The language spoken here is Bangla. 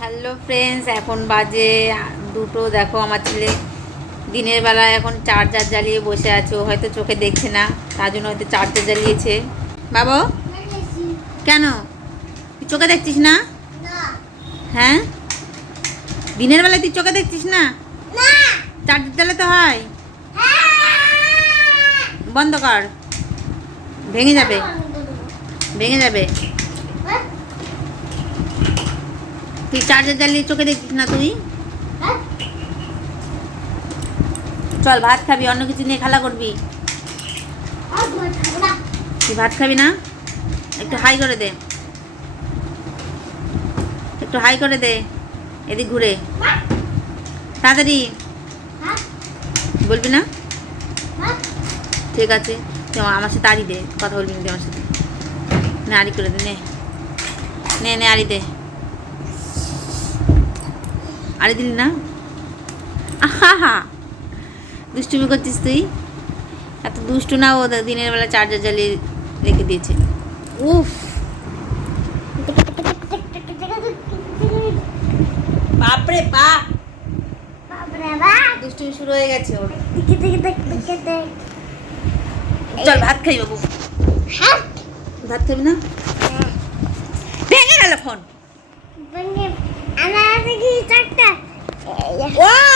হ্যালো ফ্রেন্ডস, এখন বাজে দুটো। দেখো, আমার ছেলে দিনের বেলা এখন চার্জার জ্বালিয়ে বসে আছে। ও হয়তো চোখে দেখছে না, তার জন্য হয়তো চার্জার জ্বালিয়েছে। বাবা, কেন? তুই চোখে দেখছিস না? হ্যাঁ? দিনের বেলায় তুই চোখে দেখছিস না? চার্জার জ্বালাতে হয়? বন্ধ কর, ভেঙে যাবে। ভেঙে যাবে। তুই চার্জার জ্বালিয়ে চোখে দেখছিস না তুই? চল, ভাত খাবি, অন্য কিছু নিয়ে খেলা করবি। তুই ভাত খাবি না? একটু হাই করে দে। একটু হাই করে দে, এদিক ঘুরে। তাড়াতাড়ি। বলবি না? ঠিক আছে। আমার- সাথে আড়ি দে, কথা বলবি আমার সাথে। নে আড়ি করে দে নে। নে নে আড়ি দে। আড়ি দিলি না? আহা হা দুষ্টুমি করছিস তুই? এত দুষ্টু না ও দিনের বেলা চার্জার জ্বালিয়ে রেখে দিয়েছে। উফ! বাপরে বাপ! দুষ্টুমি শুরু হয়ে গেছে ওর। চল ভাত খাই বাবু। ভাত খাবি না? ভেঙে গেল ফোন। ওয়াও!